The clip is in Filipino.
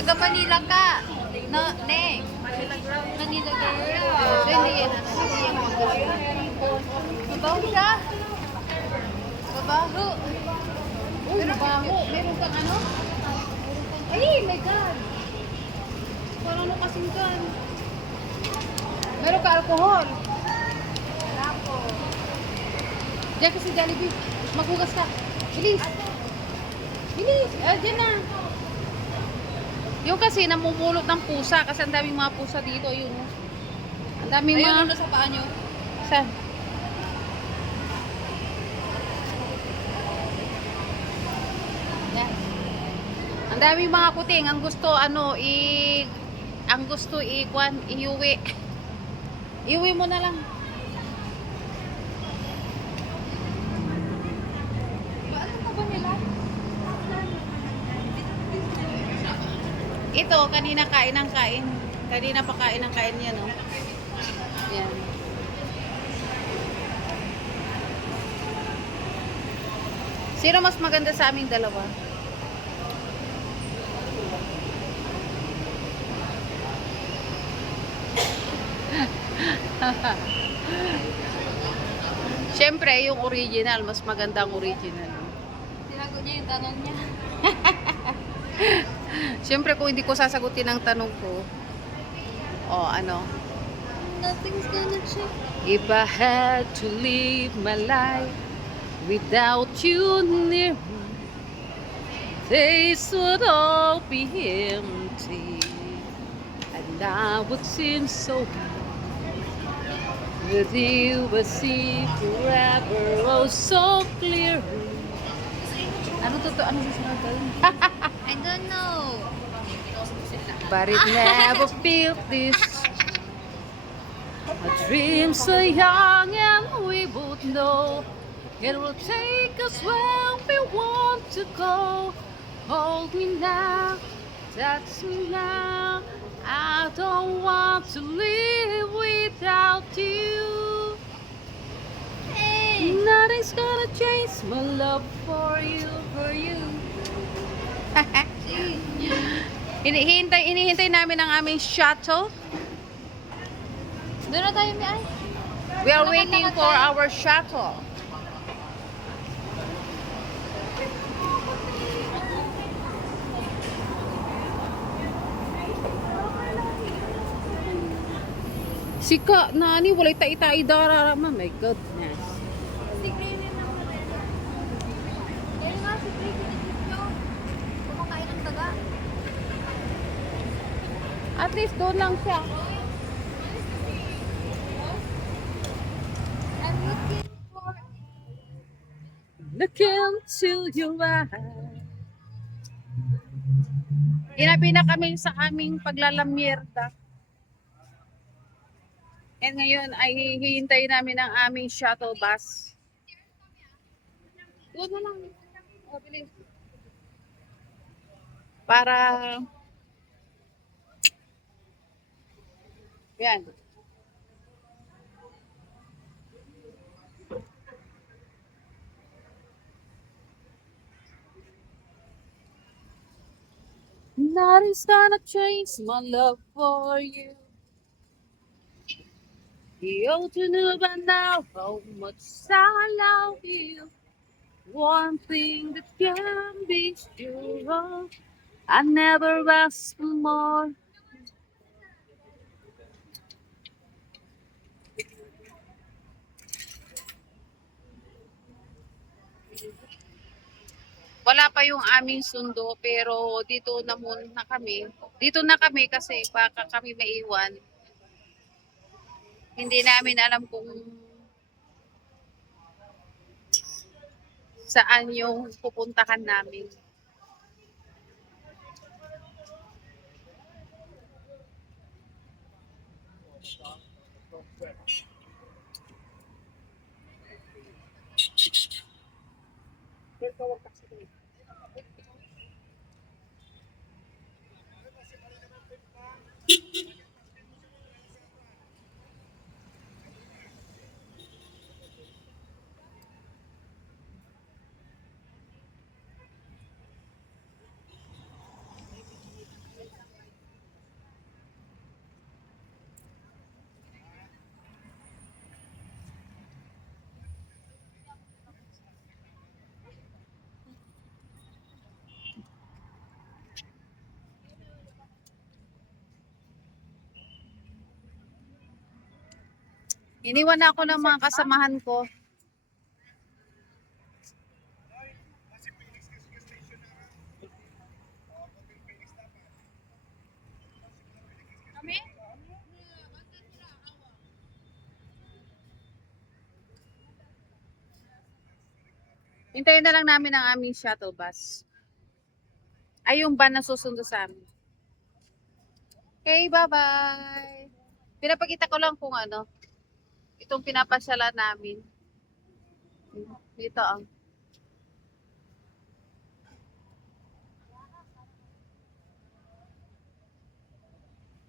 Taga Manila ka. No, Neng. Manila girl. So, hindi yan. Hindi yan mabaho siya. Mabaho. Uy, mabaho. Meron kang ano? Ay, my God. Parang ano kasing kan. Meron ka alcohol. Wala po. Diyan kasi Jollibee. Maghugas ka. Bilis. Bilis. Diyan na. Yung kasi namumulot ng pusa kasi ang daming mga pusa dito. Yun. Ang daming mga... Ayun, ano sa paa nyo? Saan? Yan. Ang daming mga kuting. Ang gusto, iuwi. Iuwi mo na lang. Ano pa ba nila? Ito, kanina kain ng kain. Kanina pa kain ng kain yan, no? Yan. Sino mas maganda sa aming dalawa? Siyempre, yung original, mas magandang original. Sinagot niya yung tanong niya. Siyempre, kung hindi ko sasagutin ang tanong ko, ano? Nothing's gonna change. If I had to live my life without you near me, days would all be empty, and I would seem so happy. With you I see forever, oh so clearly. Ano to? Ano susunod doon? I don't know. But it never felt this. A dream so young and we both know it will take us where we want to go. Hold me now, touch me now. I don't want to live without you. Hey. Nothing's gonna change my love for you, Hinihintay namin ang aming shuttle. Doon na tayo, Miay. We are waiting for our shuttle. Sika, nani, walay tai-tai dararama. My goodness. Si Greenin na mo rin. Kaya nga si Greenin ito. Kumakain ng daga. At least doon lang siya. I'm looking for... Look into your eyes. Ginabi na kami sa aming paglalamierda. And ngayon ay hihintay namin ang aming shuttle bus. Doon na lang. Bilis. Para yan. Nothing's gonna change my love for you. You ought to know by now how much I love you. One thing that can be sure of, I never ask for more. Wala pa yung aming sundo pero dito na muna kami. Dito na kami kasi baka kami maiwan. Hindi namin alam kung saan yung pupuntahan namin. Iniwan na ako ng mga kasamahan ko. Kami? Hintayin na lang namin ang aming shuttle bus. Ay, yung van na susundo sa amin. Okay, bye-bye. Pinapakita ko lang kung ano, itong pinapasyalan namin. Dito ang